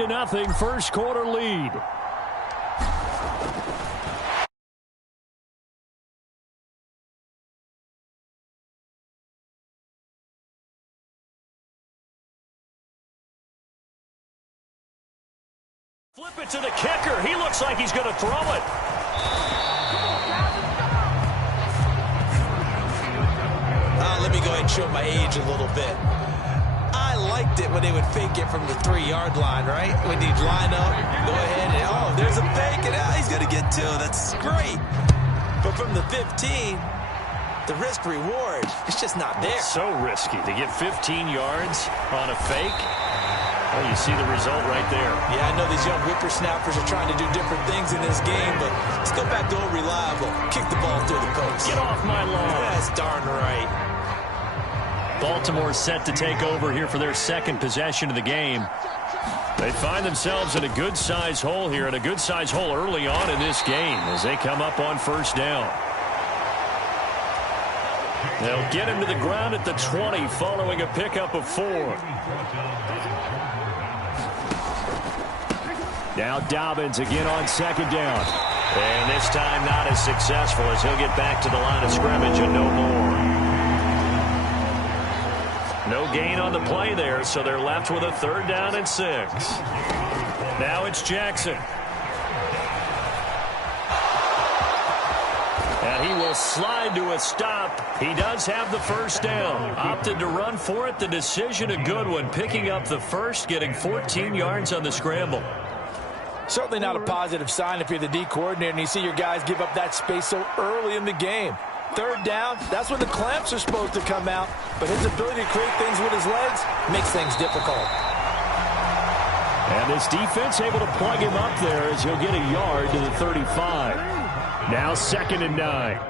14-0 first quarter lead. Flip it to the kicker. He looks like he's going to throw it. Let me go ahead and show my age a little bit. I liked it when they would fake it from the 3-yard line, right? When they'd line up, go ahead, and oh, there's a fake, and he's going to get 2. That's great. But from the 15, the risk-reward, it's just not there. It's so risky to get 15 yards on a fake. Well, you see the result right there. Yeah, I know these young whippersnappers are trying to do different things in this game, but let's go back to old reliable. Kick the ball through the post. Get off my lawn. That's darn right. Baltimore set to take over here for their second possession of the game. They find themselves in a good-size hole here, and a good-size hole early on in this game as they come up on first down. They'll get him to the ground at the 20 following a pickup of 4. Now Dobbins again on second down. And this time not as successful as he'll get back to the line of scrimmage and no more. No gain on the play there, so they're left with a 3rd down and 6. Now it's Jackson. And he will slide to a stop. He does have the first down. Opted to run for it. The decision a good one. Picking up the first, getting 14 yards on the scramble. Certainly not a positive sign if you're the D coordinator and you see your guys give up that space so early in the game. 3rd down, that's when the clamps are supposed to come out, but his ability to create things with his legs makes things difficult. And this defense able to plug him up there as he'll get a yard to the 35. Now 2nd and 9.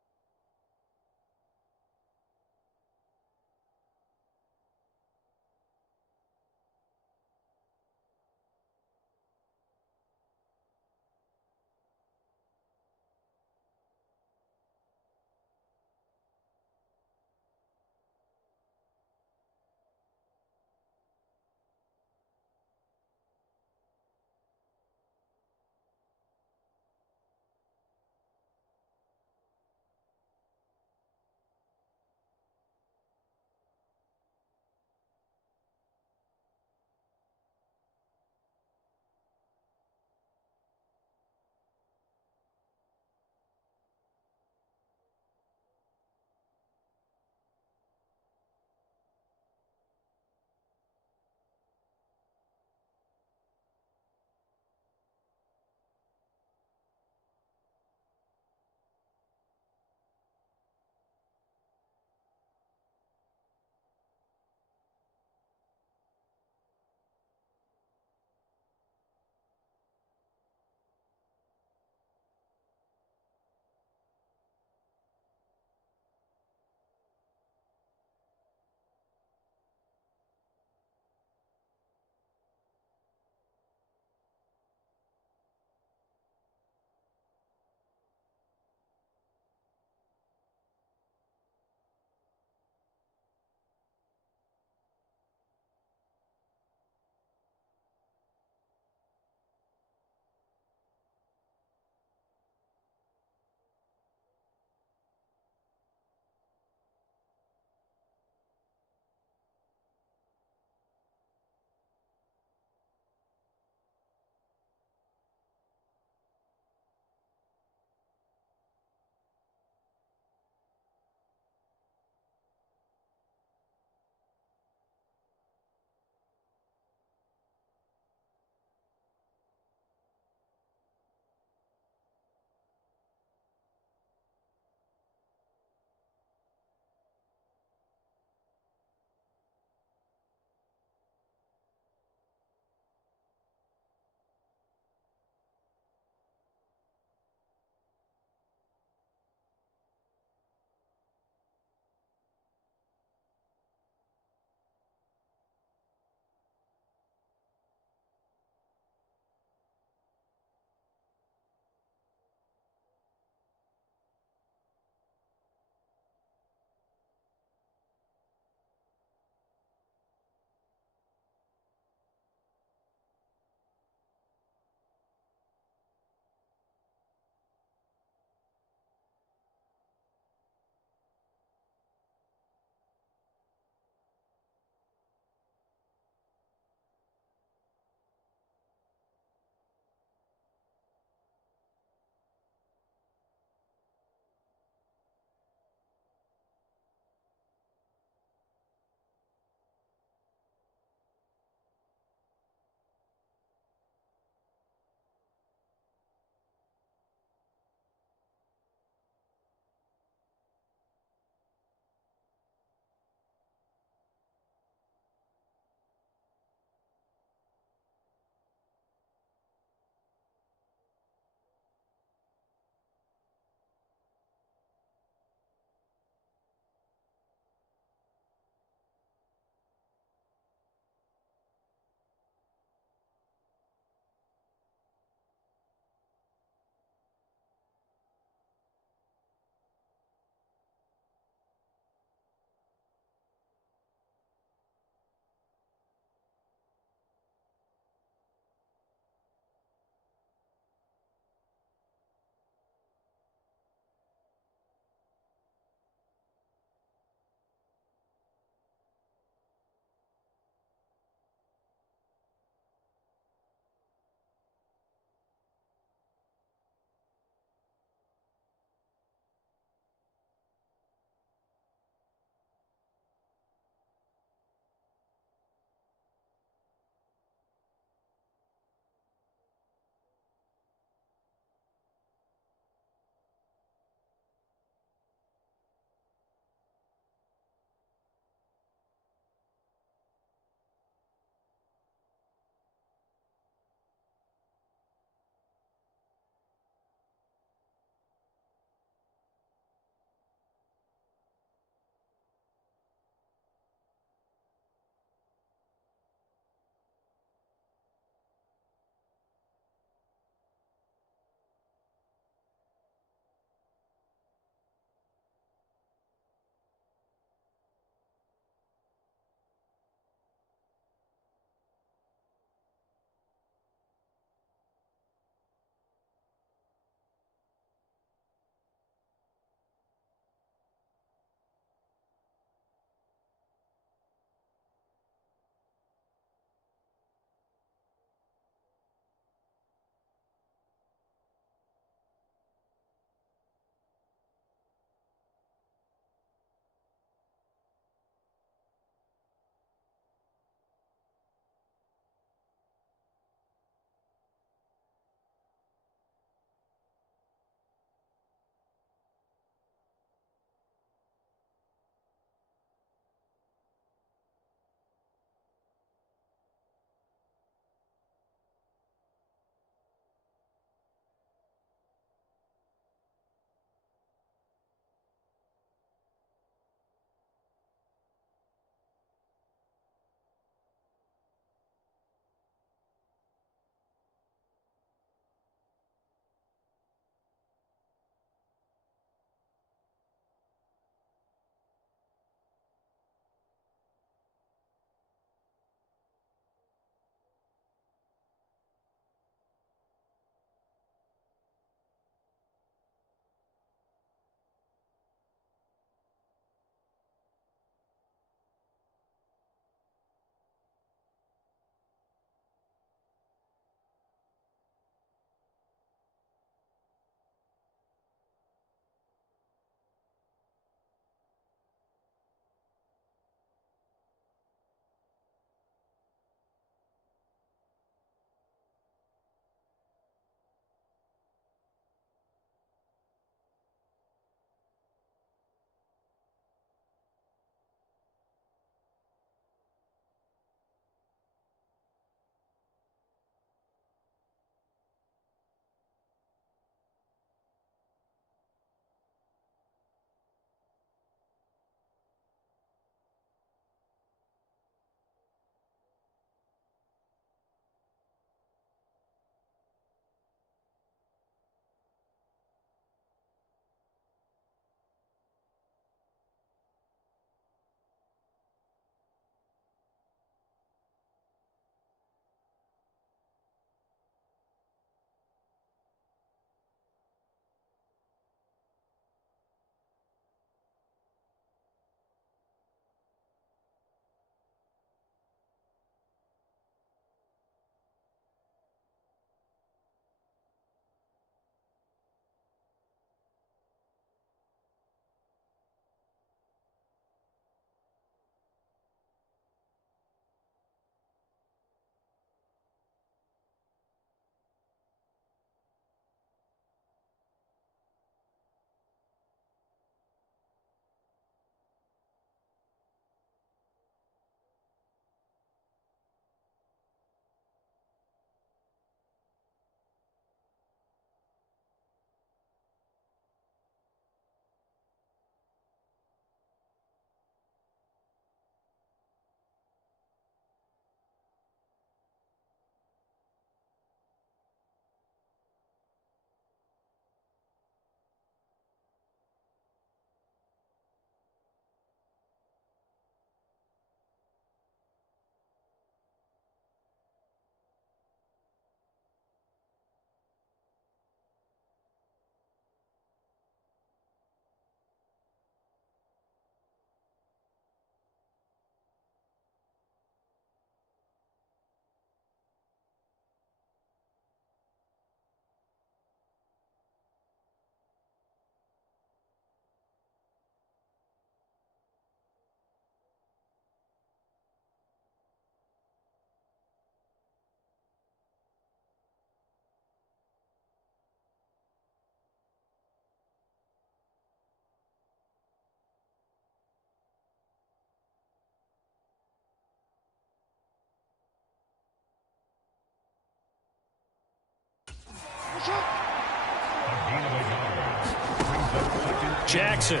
Jackson.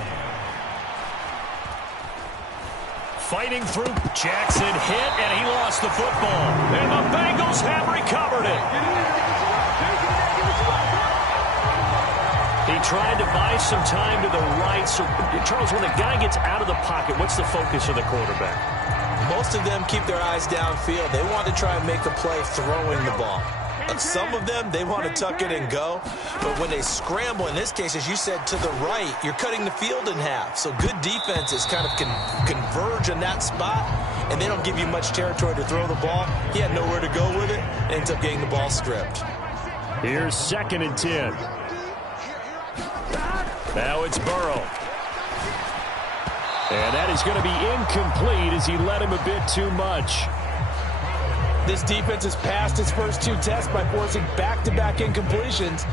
Fighting through. Jackson hit, and he lost the football. And the Bengals have recovered it. He tried to buy some time to the right. So, Charles, when a guy gets out of the pocket, what's the focus of the quarterback? Most of them keep their eyes downfield. They want to try and make a play throwing the ball. Some of them, they want to tuck it and go. But when they scramble, in this case, as you said, to the right, you're cutting the field in half. So good defenses kind of converge in that spot, and they don't give you much territory to throw the ball. He had nowhere to go with it, and ends up getting the ball stripped. Here's 2nd and 10. Now it's Burrow. And that is going to be incomplete as he led him a bit too much. This defense has passed its first 2 tests by forcing back-to-back incompletions.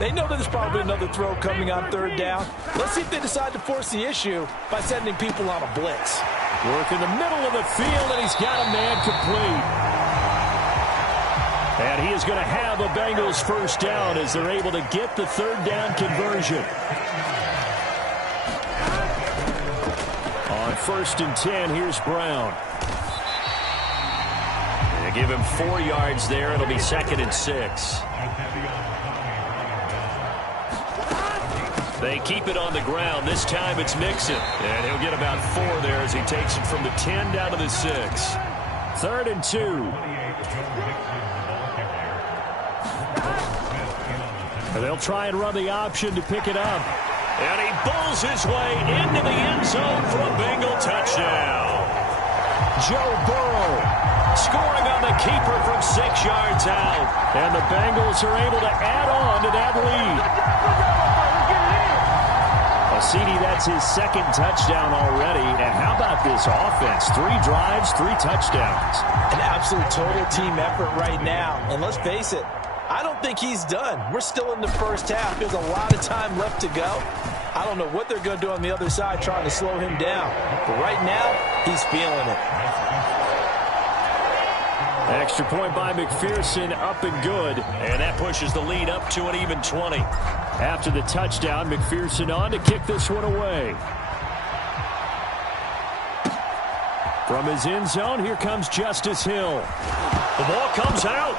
They know that there's probably another throw coming on 3rd down. Let's see if they decide to force the issue by sending people on a blitz. Work in the middle of the field, and he's got a man complete. And he is going to have a Bengals 1st down as they're able to get the 3rd down conversion. On 1st and 10, here's Brown. Give him 4 yards there. It'll be 2nd and 6. They keep it on the ground. This time it's Mixon. And he'll get about 4 there as he takes it from the 10 down to the 6. 3rd and 2. And they'll try and run the option to pick it up. And he bulls his way into the end zone for a Bengal touchdown. Joe Burrow scoring on the keeper from 6 yards out. And the Bengals are able to add on to that lead. CD, that's his 2nd touchdown already. And how about this offense? 3 drives, 3 touchdowns. An absolute total team effort right now. And let's face it, I don't think he's done. We're still in the 1st half. There's a lot of time left to go. I don't know what they're going to do on the other side trying to slow him down. But right now, he's feeling it. Extra point by McPherson, up and good. And that pushes the lead up to an even 20. After the touchdown, McPherson on to kick this one away. From his end zone, here comes Justice Hill. The ball comes out.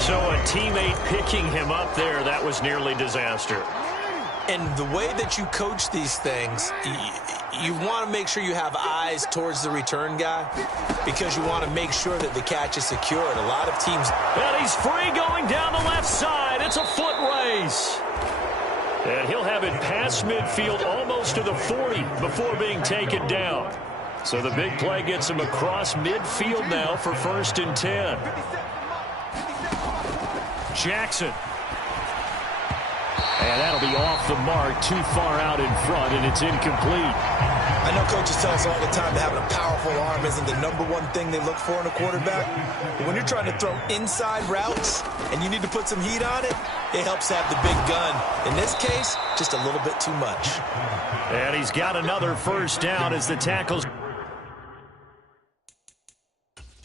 So a teammate picking him up there, that was nearly disaster. And the way that you coach these things, you want to make sure you have eyes towards the return guy because you want to make sure that the catch is secured. A lot of teams... And he's free going down the left side. It's a foot race. And he'll have it past midfield almost to the 40 before being taken down. So the big play gets him across midfield now for 1st and 10. Jackson. And that'll be off the mark, too far out in front, and it's incomplete. I know coaches tell us all the time that having a powerful arm isn't the #1 thing they look for in a quarterback. But when you're trying to throw inside routes and you need to put some heat on it, it helps have the big gun. In this case, just a little bit too much. And he's got another 1st down as the tackle's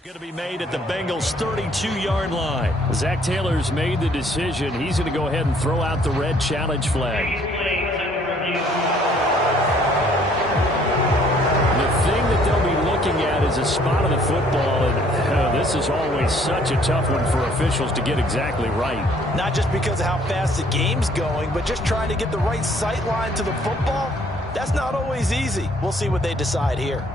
going to be made at the Bengals' 32-yard line. Zach Taylor's made the decision. He's going to go ahead and throw out the red challenge flag. The thing that they'll be looking at is a spot of the football, and this is always such a tough one for officials to get exactly right. Not just because of how fast the game's going, but just trying to get the right sight line to the football. That's not always easy. We'll see what they decide here.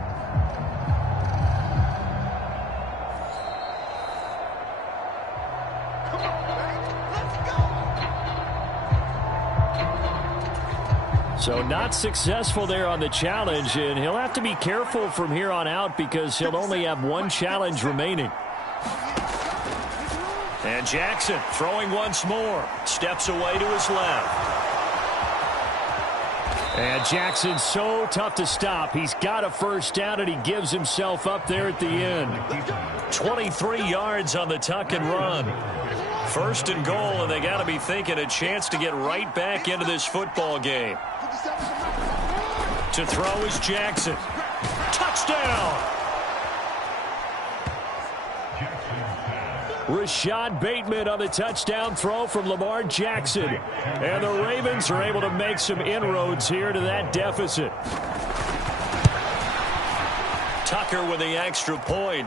So not successful there on the challenge, and he'll have to be careful from here on out because he'll only have 1 challenge remaining. And Jackson throwing once more. Steps away to his left. And Jackson's so tough to stop. He's got a 1st down, and he gives himself up there at the end. 23 yards on the tuck and run. 1st and goal, and they got to be thinking a chance to get right back into this football game. To throw is Jackson. Touchdown! Rashad Bateman on the touchdown throw from Lamar Jackson. And the Ravens are able to make some inroads here to that deficit. Tucker with the extra point.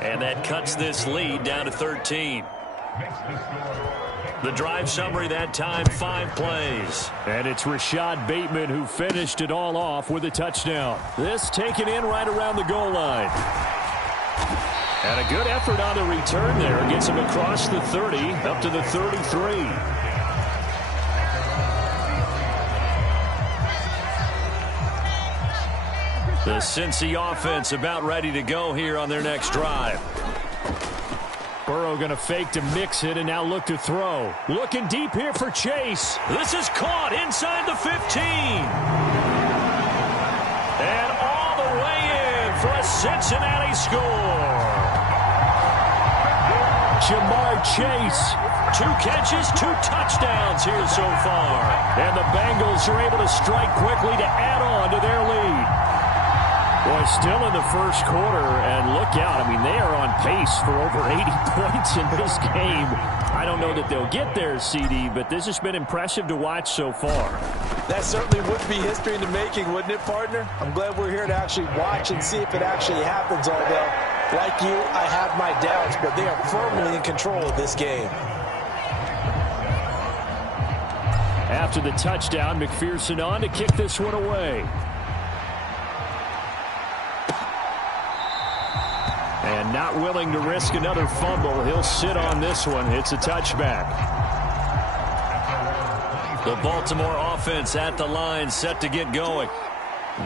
And that cuts this lead down to 13. The drive summary that time, 5 plays. And it's Rashad Bateman who finished it all off with a touchdown. This taken in right around the goal line. And a good effort on the return there. Gets him across the 30 up to the 33. The Cincy offense about ready to go here on their next drive. Burrow going to fake to mix it and now look to throw. Looking deep here for Chase. This is caught inside the 15. And all the way in for a Cincinnati score. Jamar Chase, 2 catches, 2 touchdowns here so far. And the Bengals are able to strike quickly to add on to their lead. Boy, still in the first quarter, and look out. I mean, they are on pace for over 80 points in this game. I don't know that they'll get there, CD, but this has been impressive to watch so far. That certainly would be history in the making, wouldn't it, partner? I'm glad we're here to actually watch and see if it actually happens, although, like you, I have my doubts, but they are firmly in control of this game. After the touchdown, McPherson on to kick this one away. And not willing to risk another fumble. He'll sit on this one. It's a touchback. The Baltimore offense at the line, set to get going.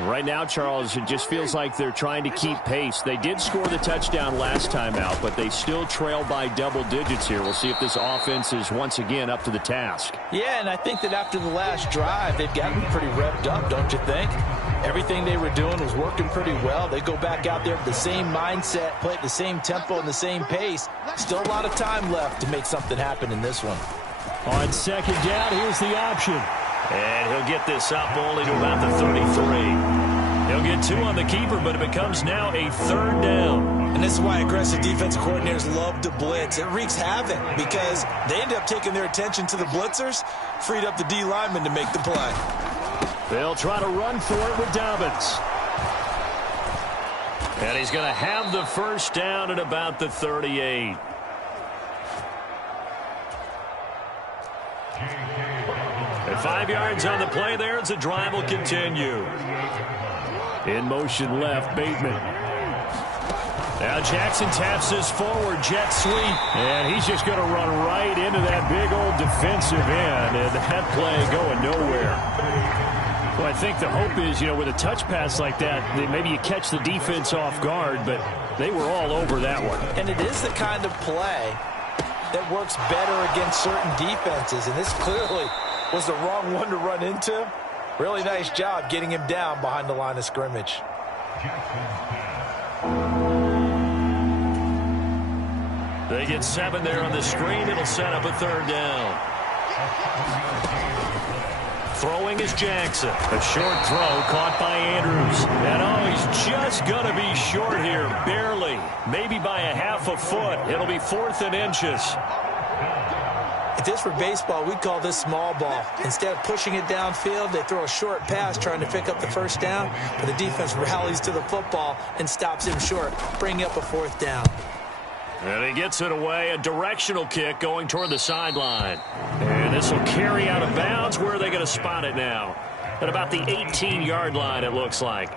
Right now, Charles, it just feels like they're trying to keep pace. They did score the touchdown last time out, but they still trail by double digits here. We'll see if this offense is once again up to the task. Yeah, and I think that after the last drive, they've gotten pretty revved up, don't you think? Everything they were doing was working pretty well. They go back out there with the same mindset, play at the same tempo and the same pace. Still a lot of time left to make something happen in this one. On second down, here's the option. And he'll get this up only to about the 33. He'll get 2 on the keeper, but it becomes now a 3rd down. And this is why aggressive defensive coordinators love to blitz. It wreaks havoc because they end up taking their attention to the blitzers, freed up the D lineman to make the play. They'll try to run for it with Dobbins. And he's going to have the first down at about the 38. At 5 yards on the play there, it's a drive will continue. In motion left, Bateman. Now Jackson taps this forward, jet sweep. And he's just going to run right into that big old defensive end. And that play going nowhere. Well, I think the hope is, with a touch pass like that, maybe you catch the defense off guard, but they were all over that one. And it is the kind of play that works better against certain defenses, and this clearly was the wrong one to run into. Really nice job getting him down behind the line of scrimmage. They get 7 there on the screen. It'll set up a 3rd down. Throwing is Jackson. A short throw caught by Andrews. And he's just going to be short here, barely. Maybe by a half a foot. It'll be 4th and inches. If this were baseball, we'd call this small ball. Instead of pushing it downfield, they throw a short pass trying to pick up the first down, but the defense rallies to the football and stops him short, bringing up a 4th down. And he gets it away, a directional kick going toward the sideline. And this will carry out of bounds. Where are they going to spot it now? At about the 18-yard line, it looks like.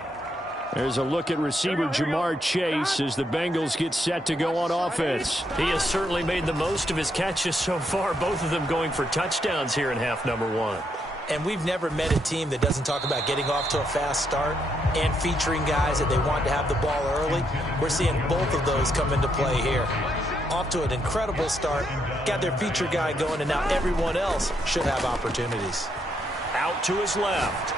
There's a look at receiver Jamar Chase as the Bengals get set to go on offense. He has certainly made the most of his catches so far, both of them going for touchdowns here in half number 1. And we've never met a team that doesn't talk about getting off to a fast start and featuring guys that they want to have the ball early. We're seeing both of those come into play here. Off to an incredible start, got their feature guy going, and now everyone else should have opportunities. Out to his left.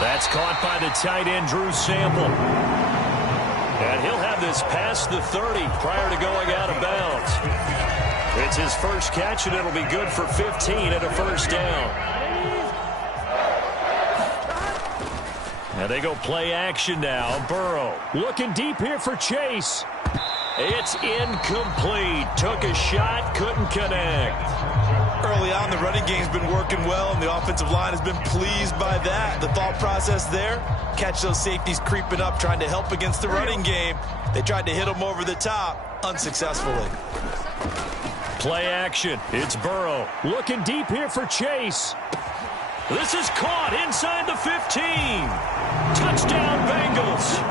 That's caught by the tight end, Drew Sample. And he'll have this past the 30 prior to going out of bounds. It's his first catch, and it'll be good for 15 and a 1st down. And they go play action now. Burrow looking deep here for Chase. It's incomplete. Took a shot, couldn't connect. Early on, the running game's been working well, and the offensive line has been pleased by that. The thought process there, catch those safeties creeping up, trying to help against the running game. They tried to hit them over the top, unsuccessfully. Play action. It's Burrow. Looking deep here for Chase. This is caught inside the 15. Touchdown, Bengals.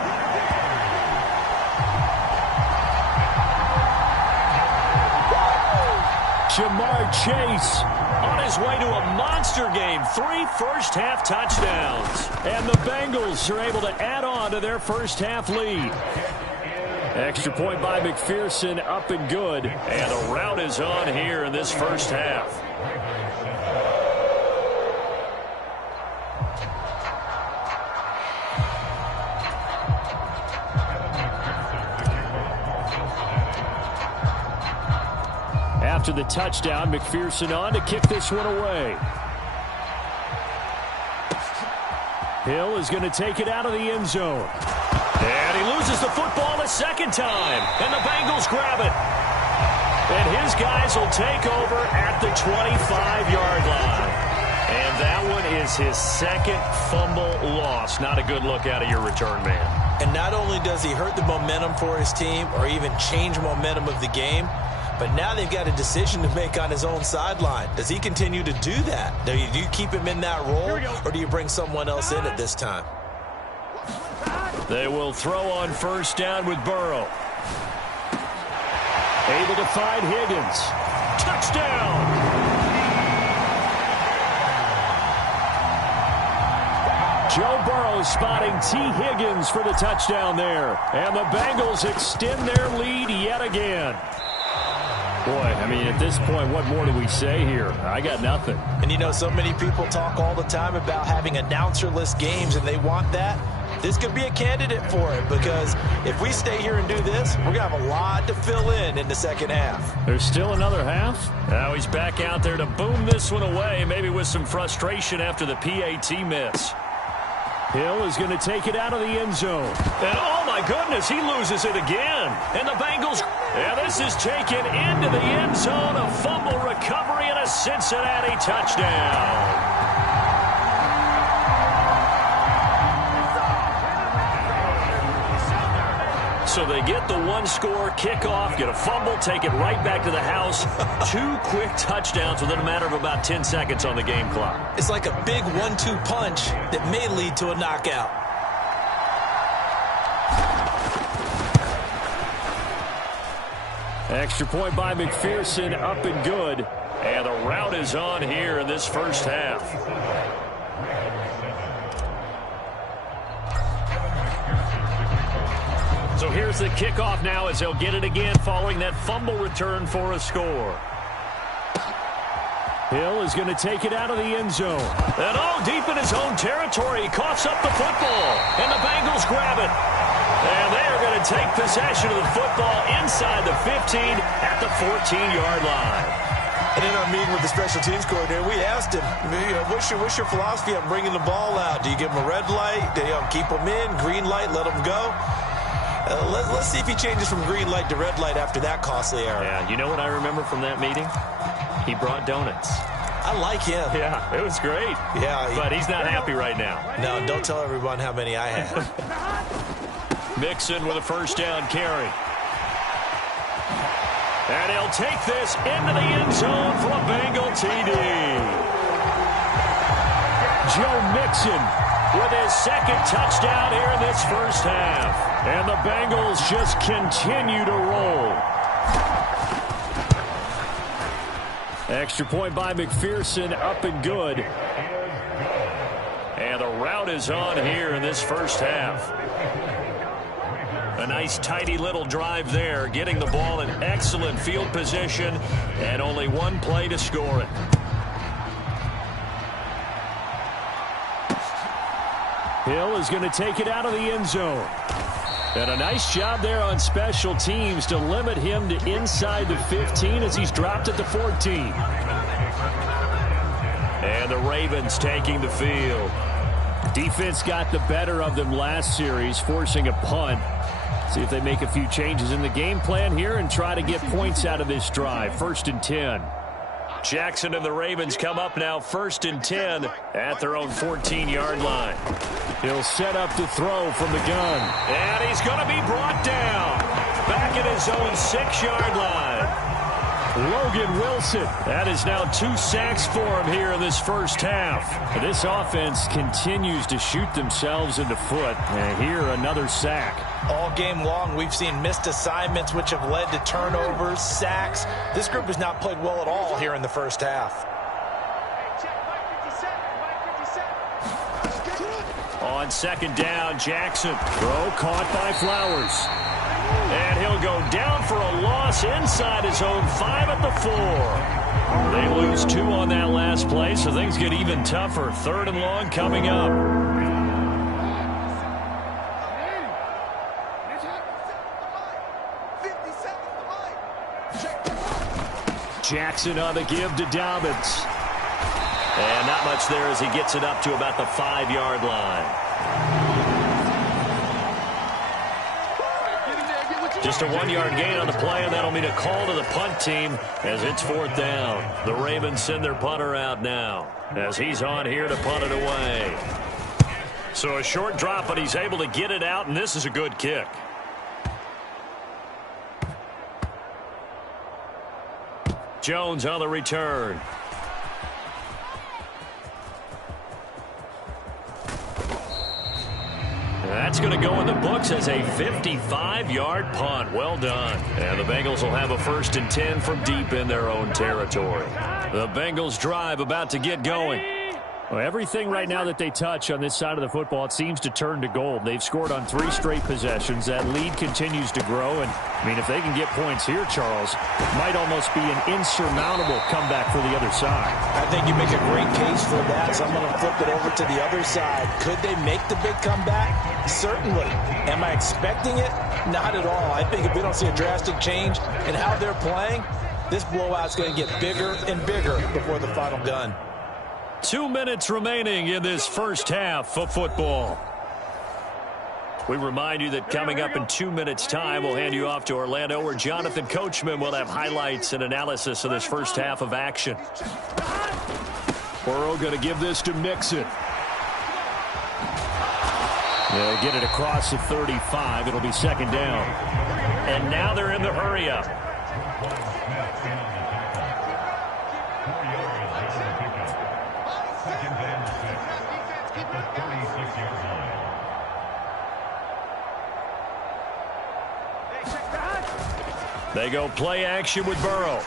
Jamar Chase on his way to a monster game. 3 first-half touchdowns. And the Bengals are able to add on to their first-half lead. Extra point by McPherson, up and good. And the rout is on here in this first half. After the touchdown, McPherson on to kick this one away. Hill is going to take it out of the end zone. And he loses the football a second time. And the Bengals grab it. And his guys will take over at the 25-yard line. And that one is his second fumble loss. Not a good look out of your return man. And not only does he hurt the momentum for his team or even change momentum of the game, but now they've got a decision to make on his own sideline. Does he continue to do that? Do you keep him in that role, or do you bring someone else in at this time? They will throw on first down with Burrow. Able to find Higgins. Touchdown! Joe Burrow spotting T. Higgins for the touchdown there. And the Bengals extend their lead yet again. Boy, I mean, at this point, what more do we say here? I got nothing. And, you know, so many people talk all the time about having announcer-less games, and they want that. This could be a candidate for it, because if we stay here and do this, we're going to have a lot to fill in the second half. There's still another half. Now he's back out there to boom this one away, maybe with some frustration after the PAT miss. Hill is going to take it out of the end zone. And, oh, my goodness, he loses it again. And the Bengals, and this is taken into the end zone. A fumble recovery and a Cincinnati touchdown. So they get the one-score kickoff, get a fumble, take it right back to the house. 2 quick touchdowns within a matter of about 10 seconds on the game clock. It's like a big 1-2 punch that may lead to a knockout. Extra point by McPherson, up and good. And the rout is on here in this first half. So here's the kickoff now as they'll get it again following that fumble return for a score. Hill is going to take it out of the end zone. And deep in his own territory, he coughs up the football. And the Bengals grab it. And they are going to take possession of the football inside the 15 at the 14-yard line. And in our meeting with the special teams coordinator, we asked him, what's your philosophy on bringing the ball out? Do you give him a red light? Do you keep him in? Green light, let him go? Let's see if he changes from green light to red light after that costly error. Yeah, you know what I remember from that meeting? He brought donuts. I like him. Yeah, it was great. Yeah. But he's not happy right now. No, don't tell everyone how many I have. Mixon with a first down carry. And he'll take this into the end zone for a Bengal TD. Joe Mixon with his second touchdown here in this first half. And the Bengals just continue to roll. Extra point by McPherson, up and good. And the rout is on here in this first half. A nice tidy little drive there, getting the ball in excellent field position, and only one play to score it. Hill is going to take it out of the end zone. And a nice job there on special teams to limit him to inside the 15 as he's dropped at the 14. And the Ravens taking the field. Defense got the better of them last series, forcing a punt. See if they make a few changes in the game plan here and try to get points out of this drive. 1st and 10. Jackson and the Ravens come up now 1st and 10 at their own 14-yard line. He'll set up to throw from the gun. And he's going to be brought down. Back at his own 6-yard line. Logan Wilson. That is now 2 sacks for him here in this first half. This offense continues to shoot themselves in the foot. And here, another sack. All game long, we've seen missed assignments, which have led to turnovers, sacks. This group has not played well at all here in the first half. On 2nd down, Jackson. Throw caught by Flowers. And he'll go down for a loss inside his own 5 at the 4. They lose 2 on that last play, so things get even tougher. 3rd and long coming up. Jackson on the give to Dobbins. And not much there as he gets it up to about the 5-yard line. Just a 1-yard gain on the play, and that'll mean a call to the punt team as it's 4th down. The Ravens send their punter out now as he's on here to punt it away. So a short drop, but he's able to get it out, and this is a good kick. Jones on the return. That's going to go in the books as a 55-yard punt. Well done. And the Bengals will have a 1st and 10 from deep in their own territory. The Bengals drive about to get going. Well, everything right now that they touch on this side of the football, it seems to turn to gold. They've scored on 3 straight possessions. That lead continues to grow. And, I mean, if they can get points here, Charles, it might almost be an insurmountable comeback for the other side. I think you make a great case for that, so I'm going to flip it over to the other side. Could they make the big comeback? Certainly. Am I expecting it? Not at all. I think if we don't see a drastic change in how they're playing, this blowout's going to get bigger and bigger before the final gun. 2 minutes remaining in this first half of football. We remind you that coming up in 2 minutes' time, we'll hand you off to Orlando, where Jonathan Coachman will have highlights and analysis of this first half of action. Burrow going to give this to Mixon. They'll get it across the 35. It'll be 2nd down. And now they're in the hurry-up. They go play action with Burrow.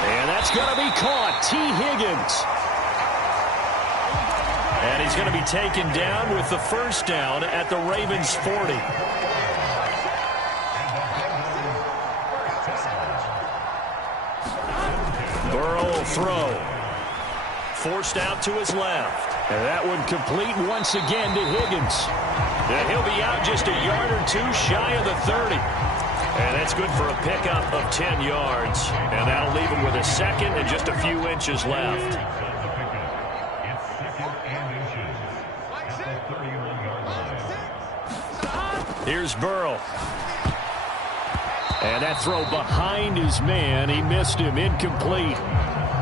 And that's going to be caught. T. Higgins. And he's going to be taken down with the 1st down at the Ravens 40. Burrow will throw. Forced out to his left. And that one complete once again to Higgins. And he'll be out just a yard or 2 shy of the 30. And that's good for a pickup of 10 yards. And that'll leave him with a 2nd and just a few inches left. Here's Burrow. And that throw behind his man. He missed him. Incomplete.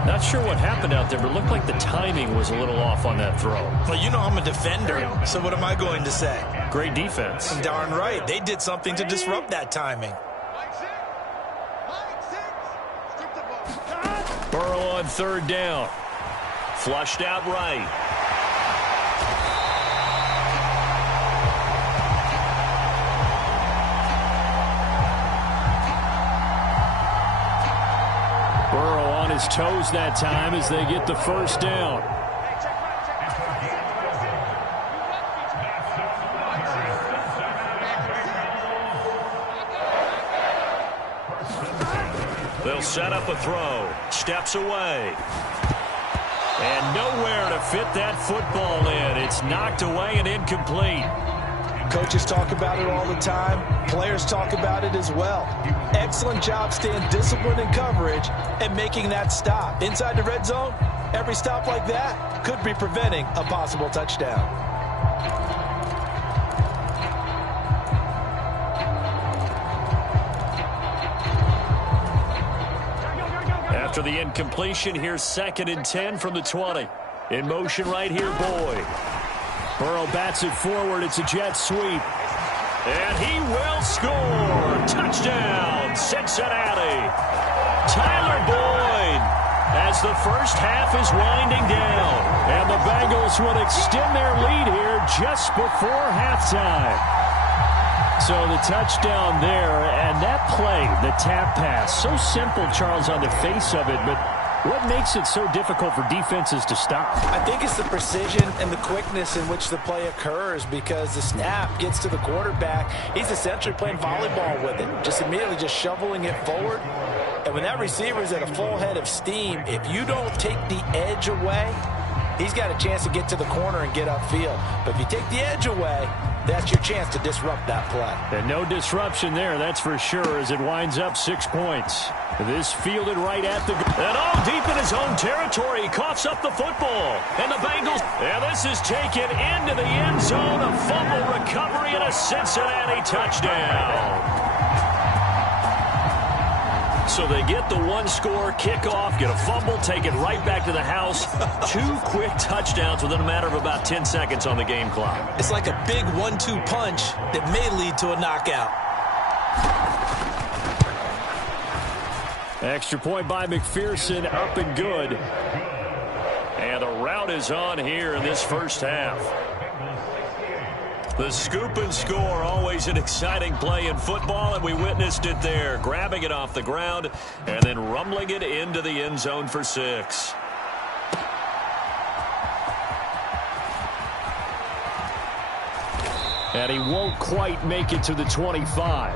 Not sure what happened out there, but it looked like the timing was a little off on that throw. Well, you know I'm a defender, so what am I going to say? Great defense. Darn right. They did something to disrupt that timing. Burrow on 3rd down. Flushed out right. Burrow on his toes that time as they get the 1st down. They'll set up a throw. Steps away. And nowhere to fit that football in. It's knocked away and incomplete. Coaches talk about it all the time. Players talk about it as well. Excellent job staying disciplined in coverage and making that stop. Inside the red zone, every stop like that could be preventing a possible touchdown. After the incompletion, here's 2nd and 10 from the 20. In motion right here, Boyd. Burrow bats it forward. It's a jet sweep. And he will score. Touchdown, Cincinnati. Tyler Boyd, as the first half is winding down. And the Bengals will extend their lead here just before halftime. So the touchdown there, and that play, the tap pass, so simple, Charles, on the face of it, but what makes it so difficult for defenses to stop? I think it's the precision and the quickness in which the play occurs, because the snap gets to the quarterback. He's essentially playing volleyball with it, just immediately just shoveling it forward. And when that receiver is at a full head of steam, if you don't take the edge away, he's got a chance to get to the corner and get upfield. But if you take the edge away, that's your chance to disrupt that play. And no disruption there, that's for sure, as it winds up 6 points. This fielded right at the... And deep in his own territory, he coughs up the football. And the Bengals... And this is taken into the end zone. A fumble recovery and a Cincinnati touchdown. So they get the one-score kickoff, get a fumble, take it right back to the house. 2 quick touchdowns within a matter of about 10 seconds on the game clock. It's like a big 1-2 punch that may lead to a knockout. Extra point by McPherson, up and good. And the route is on here in this first half. The scoop and score, always an exciting play in football, and we witnessed it there. Grabbing it off the ground and then rumbling it into the end zone for 6. And he won't quite make it to the 25.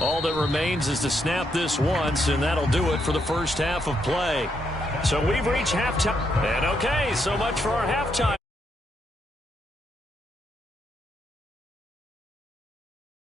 All that remains is to snap this once, and that'll do it for the first half of play. So we've reached halftime. And okay, so much for our halftime.